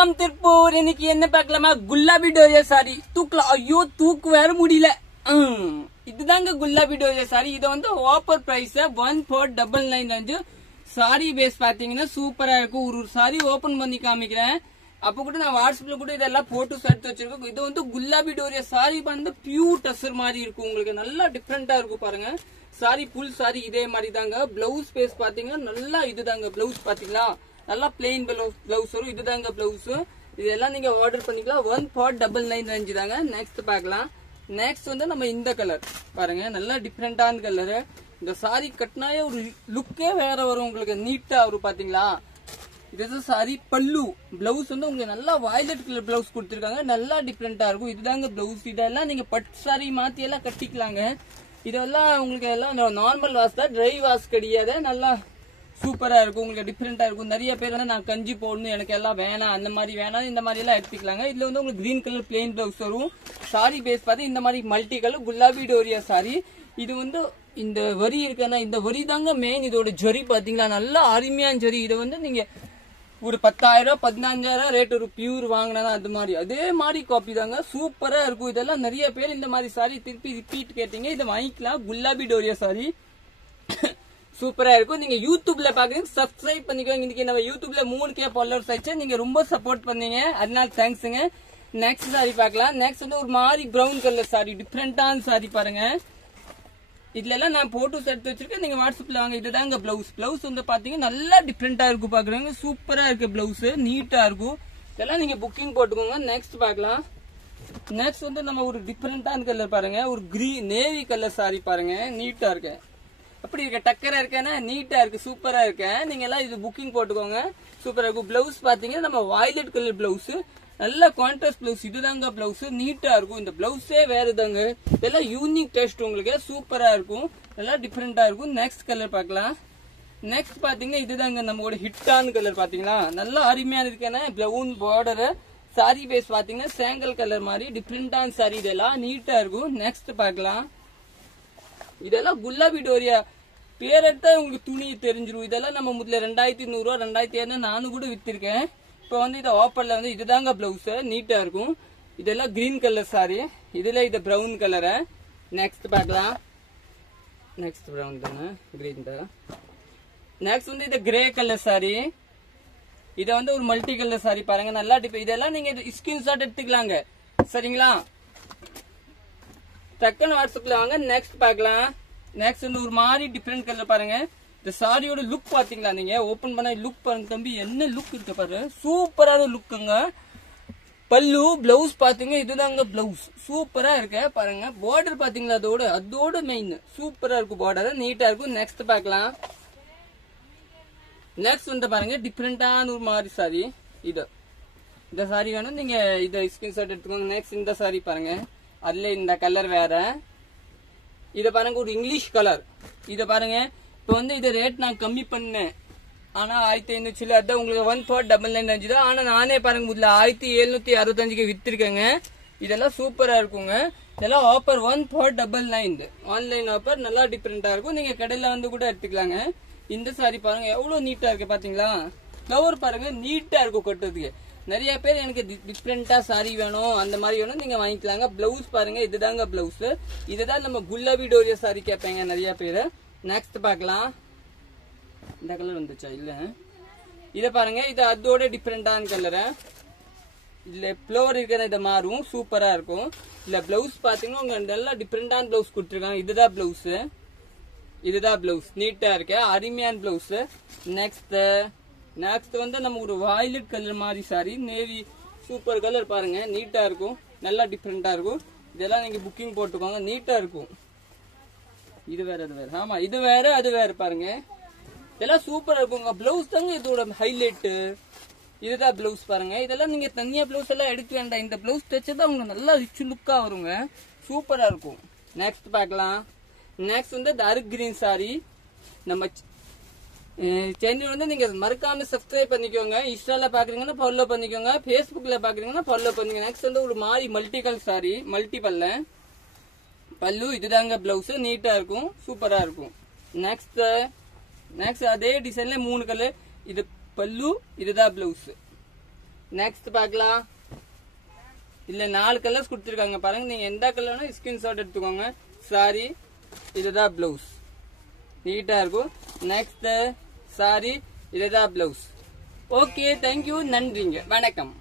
Welcome Tiruppur. இன்னைக்கு என்ன பார்க்கலாமா? குல்லாபி டோரியா சாரி தூக்கலாம். ஐயோ தூக்கு வேற முடியல. இதுதாங்க குல்லாபி டோரியா சாரி. இது வந்து ஆஃபர் பிரைஸ் 1499. சாரி பேஸ் பாத்தீங்கன்னா சூப்பரா இருக்கும். ஒரு சாரி ஓபன் பண்ணி காமிக்கிறேன். அப்ப கூட நான் வாட்ஸ்அப்ல கூட இதெல்லாம் போட்டு எடுத்து வச்சிருக்கேன். இது வந்து குல்லாபி டோரியா சாரி வந்து பியூர் டசர் மாதிரி இருக்கும். உங்களுக்கு நல்லா டிஃப்ரெண்டா இருக்கும் பாருங்க. சாரி ஃபுல் சாரி இதே மாதிரி தாங்க. பிளவுஸ் பேஸ் பாத்தீங்கன்னா நல்லா இதுதாங்க. பிளவுஸ் பாத்தீங்களா நல்லா பிளெயின் பிளவுஸ் வரும். இதுதாங்க பிளவுஸ். இதெல்லாம் நீங்க ஆர்டர் பண்ணிக்கலாம். 1499 ரேஞ்ச் தாங்க. நெக்ஸ்ட் பார்க்கலாம். நெக்ஸ்ட் வந்து நம்ம இந்த கலர் பாருங்க. நல்லா டிஃப்ரெண்டான கலரு. இந்த சாரி கட்டினாயே ஒரு லுக்கே வேற வரும். உங்களுக்கு நீட்டா வரும் பாத்தீங்களா. இது சாரி பல்லு. பிளவுஸ் வந்து உங்களுக்கு நல்லா வயலட் கலர் பிளவுஸ் கொடுத்துருக்காங்க. நல்லா டிஃப்ரெண்டா இருக்கும். இதுதாங்க பிளவுஸ். இதெல்லாம் நீங்க பட்டு சாரி மாத்தி எல்லாம் கட்டிக்கலாங்க. இதெல்லாம் உங்களுக்கு எல்லாம் நார்மல் வாஷ் தான், ட்ரை வாஷ் கிடையாது. நல்லா சூப்பரா இருக்கும். உங்களுக்கு டிஃப்ரெண்டா இருக்கும். நிறைய பேர் வந்து நான் கஞ்சி போடணும், எனக்கு எல்லாம் வேணாம், அந்த மாதிரி வேணாம், இந்த மாதிரி எல்லாம் எடுத்துக்கலாங்க. இதுல வந்து உங்களுக்கு கிரீன் கலர் பிளெயின் பிளவுஸ் வரும். சாரி பேஸ் பார்த்து இந்த மாதிரி மல்டி கலர் குல்லாபி டோரியா சாரி. இது வந்து இந்த வரி இருக்குன்னா இந்த வரி தாங்க மெயின். இதோட ஜரி பாத்தீங்களா நல்லா அருமையான ஜரி. இதை வந்து நீங்க ஒரு 10,000 15,000 ரேட் ஒரு பியூர் வாங்கினா அது மாதிரி அதே மாதிரி காப்பி தாங்க. சூப்பரா இருக்கும். இதெல்லாம் நிறைய பேர் இந்த மாதிரி சாரி திருப்பி ரிப்பீட் கேட்டீங்க. இதை வாங்கிக்கலாம். குல்லாபி டோரியா சாரி சூப்பரா இருக்கும். நீங்க யூடியூப்ல பாக்குறீங்க, சப்ஸ்கிரைப் பண்ணிக்கோங்க. இன்னைக்கு நம்ம யூடியூப்ல 3K ஃபாலோவர்ஸ் ஆயிடுச்சு. நீங்க ரொம்ப சப்போர்ட் பண்ணீங்க, அதனால தேங்க்ஸுங்க. நெக்ஸ்ட் சாரி பார்க்கலாம். நெக்ஸ்ட் வந்து ஒரு மாதிரி பிரவுன் கலர் சாரி, டிஃப்ரெண்டான சாரி பாருங்க. இதுல எல்லாம் நான் போட்டோஸ் எடுத்து வச்சிருக்கேன். நீங்க வாட்ஸ்அப்ல வாங்க. இதுதாங்க பிளவுஸ். பிளவுஸ் வந்து பாத்தீங்கன்னா நல்லா டிஃப்ரெண்டா இருக்கும். பாக்குறவங்க சூப்பரா இருக்கு. பிளவுஸ் நீட்டா இருக்கும். இதெல்லாம் நீங்க புக்கிங் போட்டுக்கோங்க. நெக்ஸ்ட் பார்க்கலாம். நெக்ஸ்ட் வந்து நம்ம ஒரு டிஃப்ரெண்டான கலர் பாருங்க. ஒரு கிரீன் நேவி கலர் சாரி பாருங்க. நீட்டா இருக்கு. அப்படி இருக்க டக்கரா இருக்கேன்னா நீட்டா இருக்கு. சூப்பரா இருக்கேன். நீங்க எல்லாம் இது புக்கிங் போட்டுக்கோங்க. சூப்பரா இருக்கும். பிளவுஸ் பாத்தீங்கன்னா நம்ம வயலட் கலர் பிளவுஸ். நல்ல கான்ட்ராஸ்ட் பிளவுஸ். இதுதாங்க பிளவுஸ். நீட்டா இருக்கும். இந்த பிளவுஸே வேற தாங்க. இதெல்லாம் யூனிக் டெஸ்ட். உங்களுக்கு சூப்பரா இருக்கும். நல்லா டிஃப்ரெண்டா இருக்கும். நெக்ஸ்ட் கலர் பார்க்கலாம். நெக்ஸ்ட் பாத்தீங்கன்னா இதுதாங்க நம்மளோட ஹிட்டான கலர். பாத்தீங்களா நல்லா அருமையான இருக்கேன்னா பிரவுன் பார்டர். சாரி பேஸ் பாத்தீங்கன்னா சேங்கல் கலர் மாதிரி டிஃப்ரெண்டான சாரி. இதெல்லாம் நீட்டா இருக்கும். நெக்ஸ்ட் பார்க்கலாம். இதெல்லாம் குல்லாபி டோரியா பேர் எடுத்தா உங்களுக்கு துணி தெரிஞ்சிடும். இதெல்லாம் நம்ம முதல்ல 2100 2200 நானும் கூட வித்திருக்கேன். இப்போ வந்து இதை ஆஃபர்ல வந்து இதுதாங்க பிளவுஸ். நீட்டா இருக்கும். இதெல்லாம் கிரீன் கலர் சாரி. இதுல இது பிரவுன் கலரு. நெக்ஸ்ட் பார்க்கலாம். நெக்ஸ்ட் பிரவுன் தானே, கிரீன் தான். நெக்ஸ்ட் வந்து இது கிரே கலர் சாரி. இதை வந்து ஒரு மல்டி கலர் சாரி பாருங்க. நல்லா இதெல்லாம் நீங்க ஸ்கிரீன்ஷாட் எடுத்துக்கலாங்க. சரிங்களா? டக்குன்னு வாட்ஸ்அப்ல வாங்க. நெக்ஸ்ட் பார்க்கலாம். நெக்ஸ்ட் வந்து ஒரு மாதிரி டிஃப்ரெண்ட் கலர் பாருங்க. இந்த சாரியோட லுக் பாத்தீங்களா? நீங்க ஓபன் பண்ண லுக் பாருங்க தம்பி. என்ன லுக் இருக்கு பாரு. சூப்பரான லுக்குங்க. பல்லு பிளவுஸ் பாத்தீங்க. இதுதாங்க பிளவுஸ். சூப்பரா இருக்கு பாருங்க. பார்டர் பாத்தீங்களா? அதோட மெயின் சூப்பரா இருக்கும். பார்டர் நீட்டா இருக்கும். நெக்ஸ்ட் பார்க்கலாம். நெக்ஸ்ட் வந்து பாருங்க டிஃப்ரெண்டான ஒரு மாதிரி சாரி. இந்த சாரி வேணும் நீங்க இதை ஸ்கிரீன்ஷாட் எடுத்துக்கோங்க. நெக்ஸ்ட் இந்த சாரி பாருங்க. அதுல இந்த கலர் வேற. இத பாருங்க ஒரு இங்கிலீஷ் கலர். இத பாருங்க. இப்ப வந்து இது ரேட் நான் கம்மி பண்ணேன். ஆனா 1500 சில அதான் உங்களுக்கு 1499 இருந்துச்சு. ஆனா நானே பாருங்க முதல்ல 1765 வித்திருக்கேங்க. இதெல்லாம் சூப்பரா இருக்குங்க. இதெல்லாம் ஆஃபர் 1499. Online offer. நல்லா டிஃப்ரெண்டா இருக்கும். நீங்க கடையில வந்து கூட எடுத்துக்கலாங்க. இந்த சாரி பாருங்க எவ்வளவு நீட்டா இருக்கு பாத்தீங்களா? கவர் பாருங்க நீட்டா இருக்கும் கட்டுறதுக்கு. நிறைய பேர் எனக்கு டிஃப்ரெண்டா சாரி வேணும், அந்த மாதிரி வேணும், நீங்க வாங்கிக்கலாங்க. பிளவுஸ் பாருங்க. இதுதாங்க பிளவுஸ். இதுதான் நம்ம குல்லாபி டோரியா சாரி கேட்பேங்க நிறைய பேரு. நெக்ஸ்ட் பார்க்கலாம். இந்த கலர் வந்துச்சா? இல்ல இத பாருங்க. இது அதோட டிஃப்ரெண்டான கலரு. இதுல ஃப்ளவர் இருக்கிற இதை மாறும். சூப்பரா இருக்கும். இல்ல பிளவுஸ் பாத்தீங்கன்னா உங்க நல்லா டிஃப்ரெண்டான பிளவுஸ் கொடுத்துருக்காங்க. இதுதான் பிளவுஸ். இதுதான் பிளவுஸ். நீட்டா இருக்கு. அருமையான பிளவுஸ். நெக்ஸ்ட் வந்து நம்ம ஒரு வயலட் கலர் மாதிரி சாரி. நேவி சூப்பர் கலர் பாருங்க. நீட்டா இருக்கும். நல்லா டிஃப்ரெண்டா இருக்கும். இதெல்லாம் நீங்க புக்கிங் போட்டுக்கோங்க. நீட்டா இருக்கும். இது வேற அது வேற. ஆமா இது வேற அது வேற பாருங்க. இதெல்லாம் சூப்பரா இருக்குங்க. பிளவுஸ் தாங்க இதோட ஹைலைட். இதுதான் பிளவுஸ் பாருங்க. இதெல்லாம் நீங்க தனியா பிளவுஸ் எல்லாம் எடுக்க வேண்டாம். இந்த பிளவுஸ் தைச்சதா உங்களுக்கு நல்லா ரிச் லுக்கா வருங்க. சூப்பரா இருக்கும். நெக்ஸ்ட் பார்க்கலாம். நெக்ஸ்ட் வந்து டார்க் கிரீன் சாரி. நம்ம சேனல் வந்து நீங்க மறக்காம சப்ஸ்கிரைப் பண்ணிக்கோங்க. இன்ஸ்டால பாக்குறீங்கன்னா ஃபாலோ பண்ணிக்கோங்க. பேஸ்புக்ல பாக்குறீங்கன்னா ஃபாலோ பண்ணிக்கோங்க. நெக்ஸ்ட் வந்து ஒரு மாதிரி மல்டி கலர் சாரி. மல்டி பல்லு. இதுதாங்க பிளவுஸ். நீட்டா இருக்கும். சூப்பரா இருக்கும். நெக்ஸ்ட் அதே டிசைன்ல 3 கலர். இது பல்லு. இதுதான் பிளவுஸ். நெக்ஸ்ட் பார்க்கலாம். இல்ல 4 கலர்ஸ் கொடுத்துருக்காங்க பாருங்க. நீங்க எந்த கலர்னா ஸ்கிரீன்ஷாட் எடுத்துக்கோங்க. சாரி இதுதான் பிளவுஸ், நீட்டா இருக்கும். நெக்ஸ்ட் சாரி இதுதான் பிளவுஸ். ஓகே, தேங்க்யூ, நன்றிங்க, வணக்கம்.